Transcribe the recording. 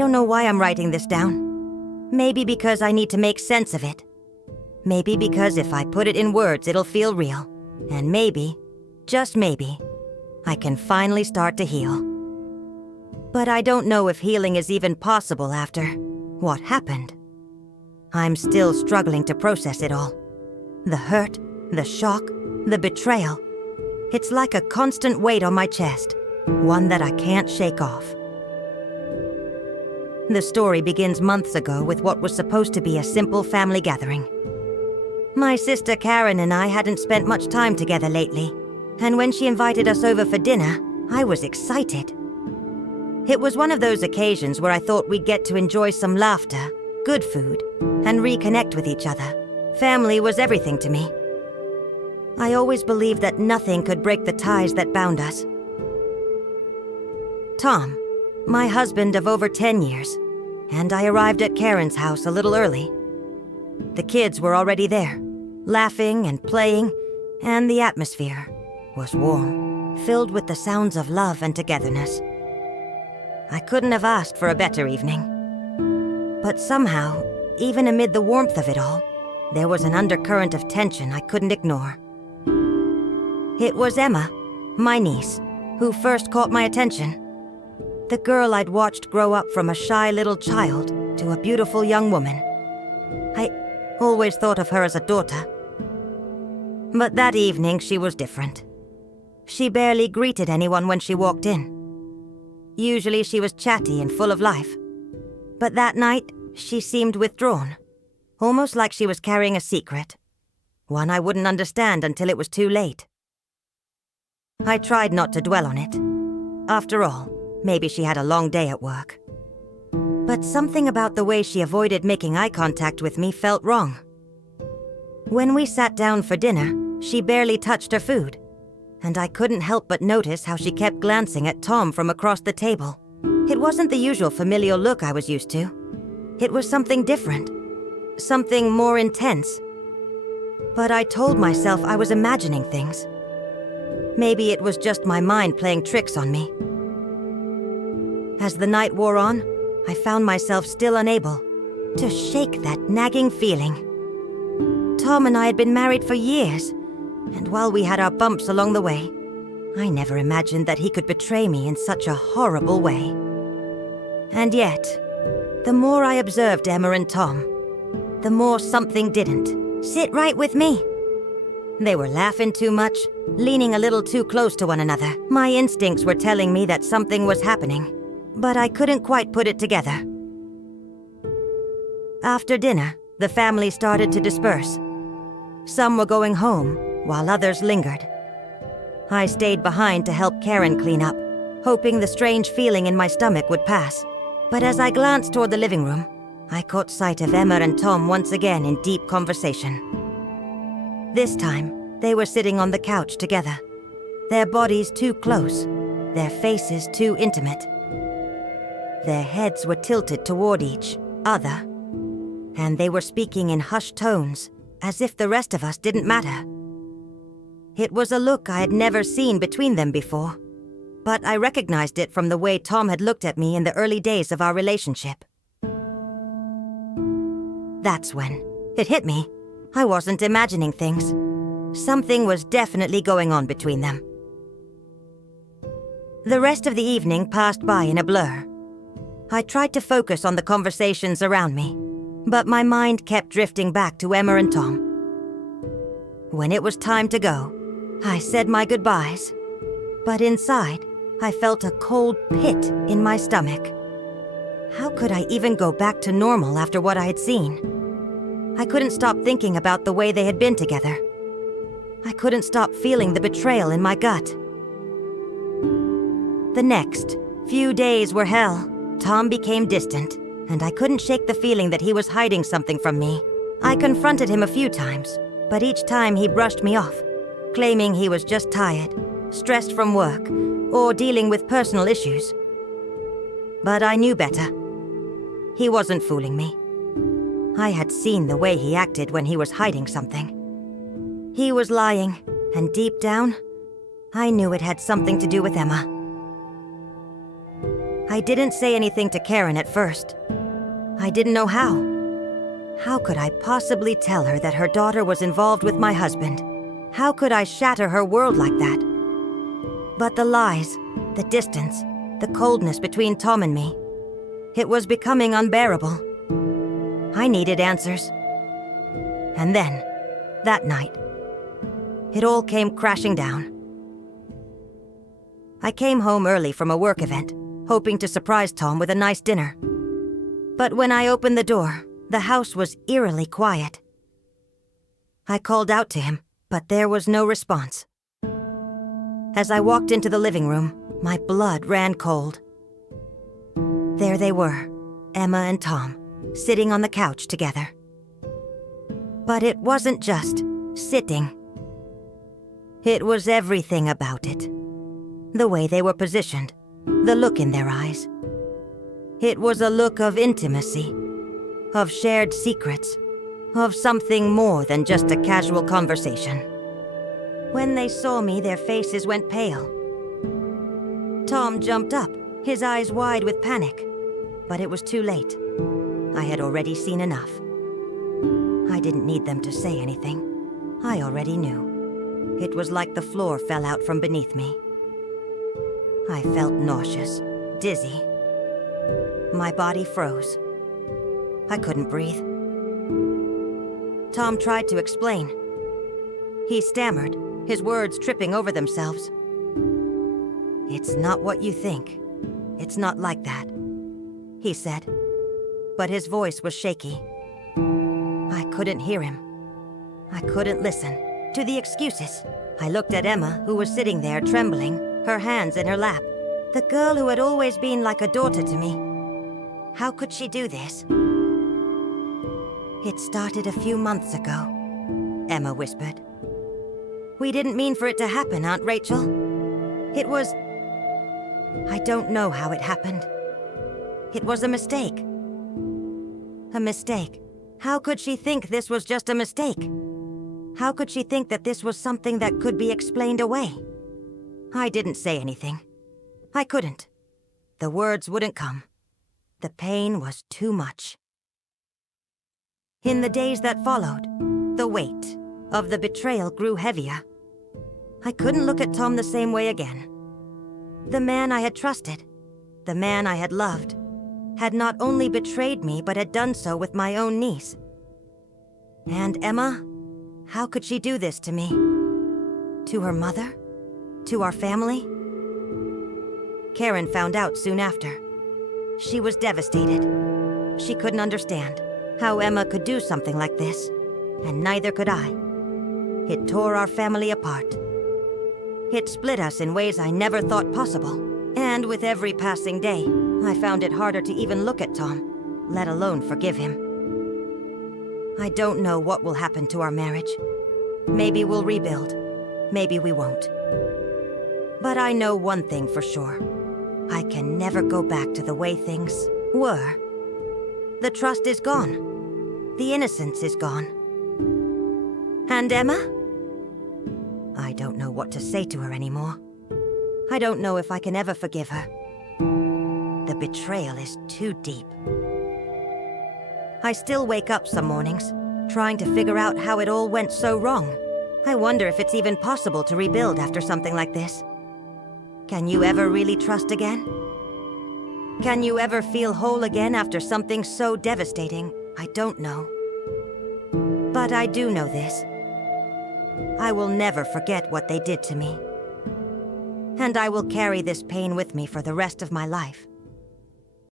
don't know why I'm writing this down. Maybe because I need to make sense of it. Maybe because if I put it in words, it'll feel real. And maybe, just maybe, I can finally start to heal. But I don't know if healing is even possible after what happened. I'm still struggling to process it all. The hurt, the shock, the betrayal. It's like a constant weight on my chest, one that I can't shake off. The story begins months ago with what was supposed to be a simple family gathering. My sister Karen and I hadn't spent much time together lately, and when she invited us over for dinner, I was excited. It was one of those occasions where I thought we'd get to enjoy some laughter, good food, and reconnect with each other. Family was everything to me. I always believed that nothing could break the ties that bound us. Tom, my husband of over 10 years, and I arrived at Karen's house a little early. The kids were already there, laughing and playing, and the atmosphere was warm, filled with the sounds of love and togetherness. I couldn't have asked for a better evening. But somehow, even amid the warmth of it all, there was an undercurrent of tension I couldn't ignore. It was Emma, my niece, who first caught my attention. The girl I'd watched grow up from a shy little child to a beautiful young woman. I always thought of her as a daughter. But that evening she was different. She barely greeted anyone when she walked in. Usually she was chatty and full of life. But that night, she seemed withdrawn, almost like she was carrying a secret, one I wouldn't understand until it was too late. I tried not to dwell on it. After all, maybe she had a long day at work. But something about the way she avoided making eye contact with me felt wrong. When we sat down for dinner, she barely touched her food, and I couldn't help but notice how she kept glancing at Tom from across the table. It wasn't the usual familial look I was used to. It was something different, something more intense. But I told myself I was imagining things. Maybe it was just my mind playing tricks on me. As the night wore on, I found myself still unable to shake that nagging feeling. Tom and I had been married for years, and while we had our bumps along the way, I never imagined that he could betray me in such a horrible way. And yet, the more I observed Emma and Tom, the more something didn't sit right with me. They were laughing too much, leaning a little too close to one another. My instincts were telling me that something was happening, but I couldn't quite put it together. After dinner, the family started to disperse. Some were going home, while others lingered. I stayed behind to help Karen clean up, hoping the strange feeling in my stomach would pass. But as I glanced toward the living room, I caught sight of Emma and Tom once again in deep conversation. This time, they were sitting on the couch together, their bodies too close, their faces too intimate. Their heads were tilted toward each other, and they were speaking in hushed tones, as if the rest of us didn't matter. It was a look I had never seen between them before, but I recognized it from the way Tom had looked at me in the early days of our relationship. That's when it hit me. I wasn't imagining things. Something was definitely going on between them. The rest of the evening passed by in a blur. I tried to focus on the conversations around me, but my mind kept drifting back to Emma and Tom. When it was time to go, I said my goodbyes, but inside, I felt a cold pit in my stomach. How could I even go back to normal after what I had seen? I couldn't stop thinking about the way they had been together. I couldn't stop feeling the betrayal in my gut. The next few days were hell. Tom became distant, and I couldn't shake the feeling that he was hiding something from me. I confronted him a few times, but each time he brushed me off, claiming he was just tired, stressed from work, or dealing with personal issues. But I knew better. He wasn't fooling me. I had seen the way he acted when he was hiding something. He was lying, and deep down, I knew it had something to do with Emma. I didn't say anything to Karen at first. I didn't know how. How could I possibly tell her that her daughter was involved with my husband? How could I shatter her world like that? But the lies, the distance, the coldness between Tom and me, it was becoming unbearable. I needed answers. And then, that night, it all came crashing down. I came home early from a work event, hoping to surprise Tom with a nice dinner. But when I opened the door, the house was eerily quiet. I called out to him, but there was no response. As I walked into the living room, my blood ran cold. There they were, Emma and Tom, sitting on the couch together. But it wasn't just sitting. It was everything about it. The way they were positioned, the look in their eyes. It was a look of intimacy, of shared secrets, of something more than just a casual conversation. When they saw me, their faces went pale. Tom jumped up, his eyes wide with panic. But it was too late. I had already seen enough. I didn't need them to say anything. I already knew. It was like the floor fell out from beneath me. I felt nauseous, dizzy. My body froze. I couldn't breathe. Tom tried to explain. He stammered, his words tripping over themselves. "It's not what you think. It's not like that," he said. But his voice was shaky. I couldn't hear him. I couldn't listen to the excuses. I looked at Emma, who was sitting there trembling, her hands in her lap. The girl who had always been like a daughter to me. How could she do this? "It started a few months ago," Emma whispered. "We didn't mean for it to happen, Aunt Rachel. It was... I don't know how it happened. It was a mistake. A mistake. How could she think this was just a mistake? How could she think that this was something that could be explained away?" I didn't say anything. I couldn't. The words wouldn't come. The pain was too much. In the days that followed, the weight of the betrayal grew heavier. I couldn't look at Tom the same way again. The man I had trusted, the man I had loved, had not only betrayed me but had done so with my own niece. And Emma? How could she do this to me? To her mother? To our family? Karen found out soon after. She was devastated. She couldn't understand how Emma could do something like this, and neither could I. It tore our family apart. It split us in ways I never thought possible, and with every passing day, I found it harder to even look at Tom, let alone forgive him. I don't know what will happen to our marriage. Maybe we'll rebuild. Maybe we won't. But I know one thing for sure. I can never go back to the way things were. The trust is gone. The innocence is gone. And Emma? I don't know what to say to her anymore. I don't know if I can ever forgive her. The betrayal is too deep. I still wake up some mornings, trying to figure out how it all went so wrong. I wonder if it's even possible to rebuild after something like this. Can you ever really trust again? Can you ever feel whole again after something so devastating? I don't know. But I do know this. I will never forget what they did to me. And I will carry this pain with me for the rest of my life.